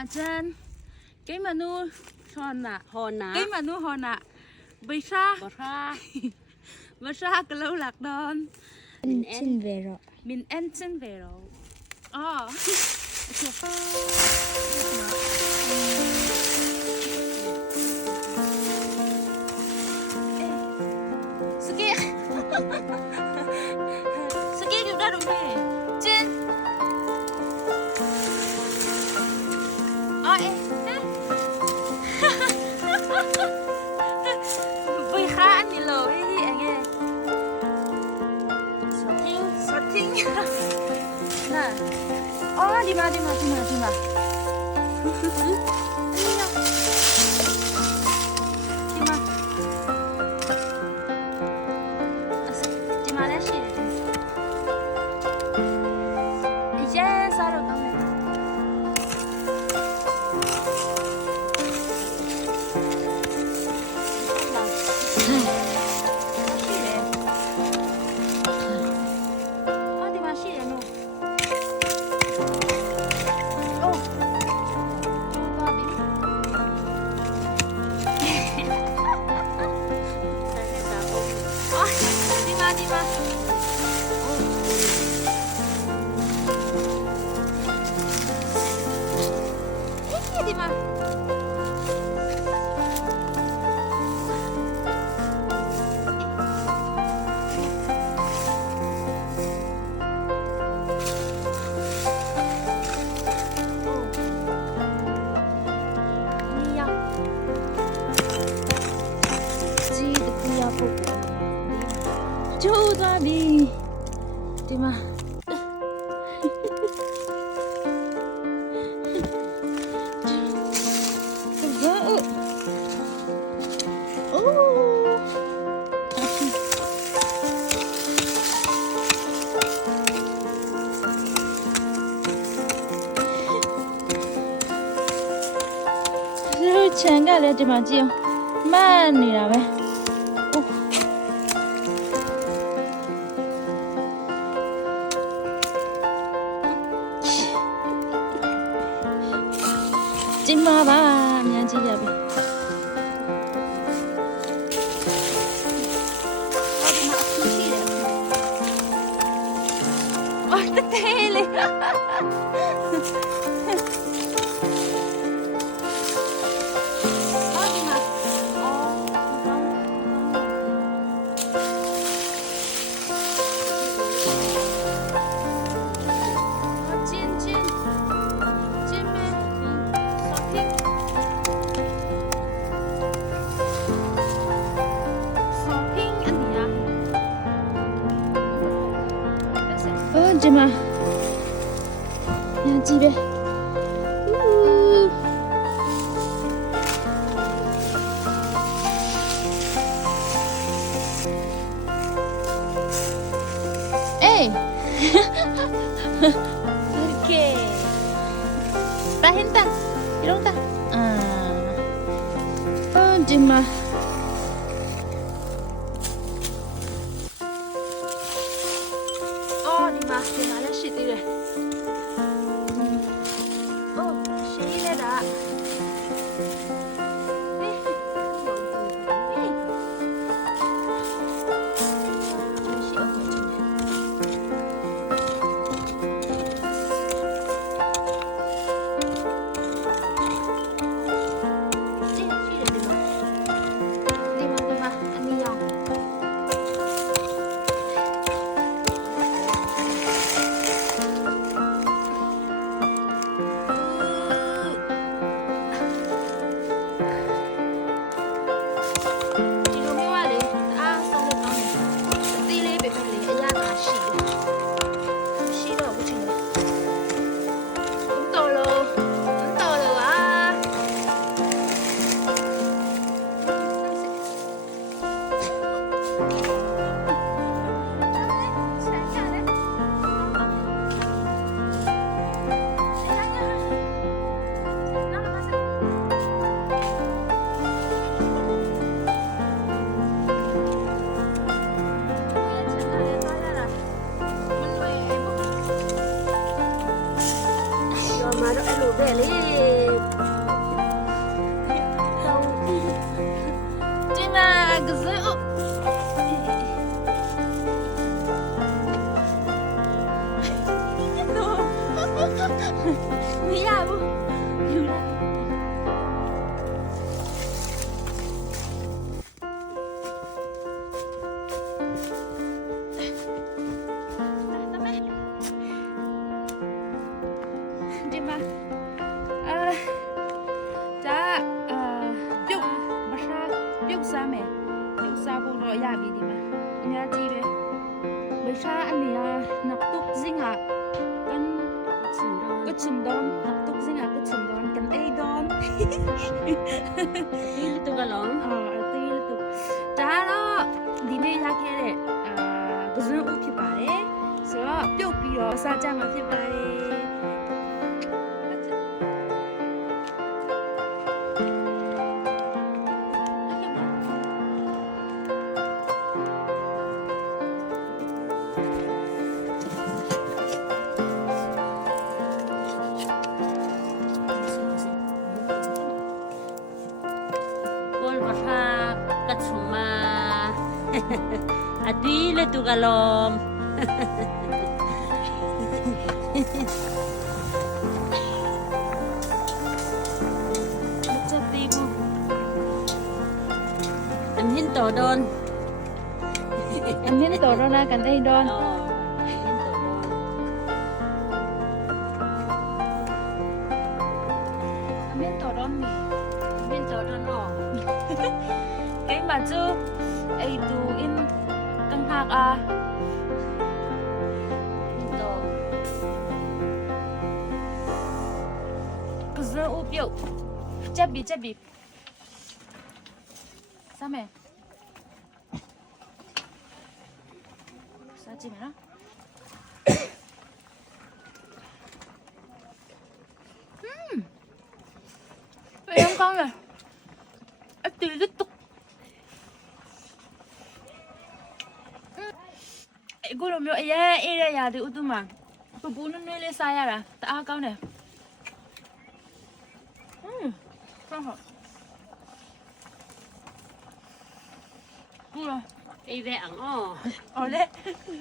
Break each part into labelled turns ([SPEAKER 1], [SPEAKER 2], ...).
[SPEAKER 1] à chân cái mà nu hòn ạ. Hòn ạ. Cái mà nu hòn ạ. Bây sa bây sa cái lâu lạc đơn
[SPEAKER 2] mình ăn về rồi.
[SPEAKER 1] Mình ăn xin về rồi. Ờ. Suki Suki cũng đã đúng rồi เอไปค้าอันนี้เลยพี่อันนี้สดทิ้งสดทิ้งน่ะอ๋อดีมาดีมาดีมาดีมา ပြီဒီမှာခြံကလည်းဒီမှာကြည့်အောင်မှတ်နေတာပဲ ကျင်းပါပါအများကြီးရပြီအော်တဲလေ 그냥 집에 우우. 에이. 이렇게. 다 했다 이런다 아 정말. aku cendon kan eh don
[SPEAKER 2] ini tuh galon
[SPEAKER 1] ah itu itu cara di ne ya kere ah ဘဇူးဥဖြစ်ပါတယ်ဆိုတော့ပြုတ်ပြီးတော့စားကြမှာဖြစ်ပါတယ် Tugalom. Em hin tổ đôn. Em hin tổ đôn à, cần đây đôn. Em hin tổ đôn mì. Em hin tổ đôn ổ. Cái bà chú, ấy tù in 啊！印度不是五票？加比加比？啥名？啥子名啊？ အရင်အေးတဲ့ရာသီဥတုမှာပူပူနွေ့နွေ့လေးစားရတာတအားကောင်းတယ်ဟွန်းကောင်းဟုတ်ဘူးလားအေးပဲအောင်အော်လေဟွ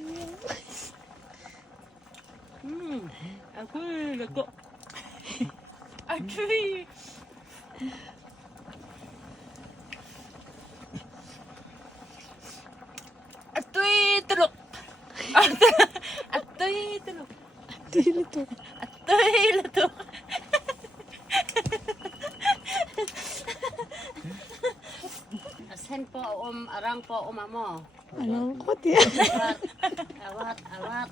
[SPEAKER 1] န်းအခုလည်းကောအထီး あっという間の。あっという間の。あっという間の。
[SPEAKER 2] Sen po om arang po om amo.
[SPEAKER 1] Ano ko ti? Awat,
[SPEAKER 2] awat, awat.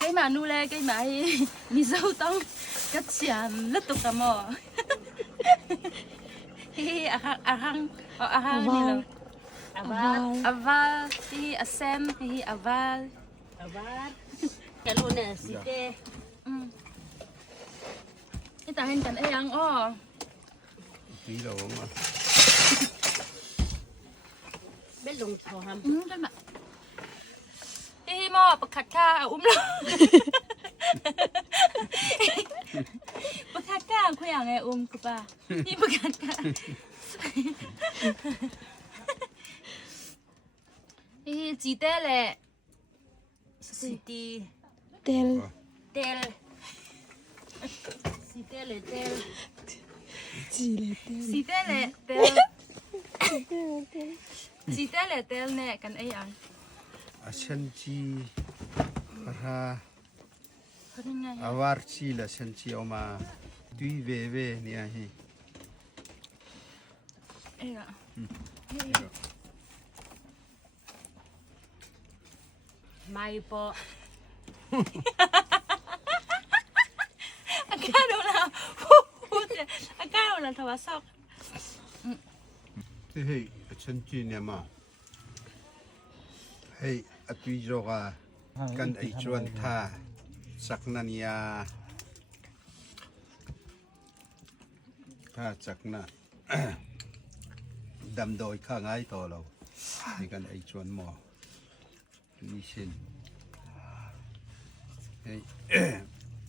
[SPEAKER 1] Cái mà nu le cái mà mi sâu tông cắt chèn à, lất tục tầm mò hihi ahang ahang oh ahang Aval. nila. Aval. Aval. Hihi asem. Hihi aval.
[SPEAKER 2] Aval. Kalunes. Site. Mm.
[SPEAKER 1] Itahin kan eh ang oh.
[SPEAKER 3] Tila ko ma.
[SPEAKER 2] Belong toham. Mm, tama.
[SPEAKER 1] Hihi mo, pagkata, umlaw. 고향에 온 그바 이쁘겠 다. 이 지대래 시디 델 델. 시대래 델. 지레 델. 시대래 델. 지대래 델네 간 에 양.
[SPEAKER 3] 아샨지 하 하. อาวัรชีละฉันชีเอามา 对对，你看行。
[SPEAKER 1] 那个。嗯。那个。买一包。哈哈哈哈哈哈！啊，看到了，呼呼的，啊，看到了，他把手。
[SPEAKER 3] 这是春节呢嘛？嘿，啊，对着啊，跟一转他，萨克那。 ท่าจักนะดำโดยข้าง่ายต่อเราในการไอชวนหมอมีชิน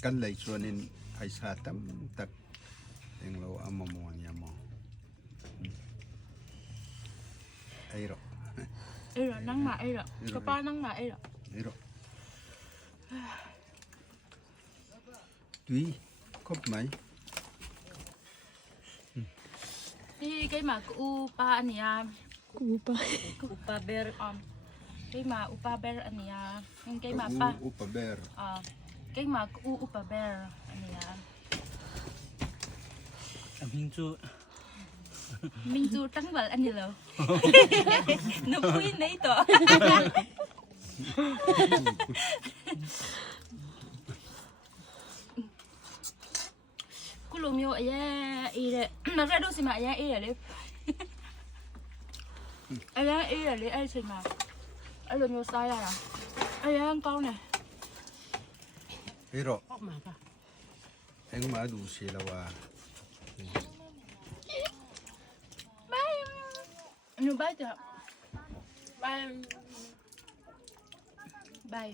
[SPEAKER 3] กันเลยชวนนินไอชาตั้มตักเองเราเอามามวนยามอไอหรอก
[SPEAKER 1] ไอหรอกนั่งมาไอหรอกกระป้านั่งมาไอหรอก
[SPEAKER 3] ไอหรอกดุยครบไหม
[SPEAKER 1] Di kay ma, kuupa niya. Kuupa. kuupa bear. Um, kay ma, upa bear niya. Yung kay ma pa. Upa bear. Ah. Uh, kay ma, kuupa bear niya. Ang hinto. Mình dù trắng vào anh lâu Nó quý ခုလိုမျိုးအရင်အေးတဲ့မရက်တို့စီမှာအရင်အေးရလေအရင်အေးရလေအဲ့ဒီချိန်မှာအဲ့လိုမျိုးစားရတာအရင်ကောင်းတယ် ai rồi ma ka.
[SPEAKER 3] anh mà đủ xì là wa
[SPEAKER 1] ဘိုင်ညဘိုက်တော့ဘိုင်ဘိုင်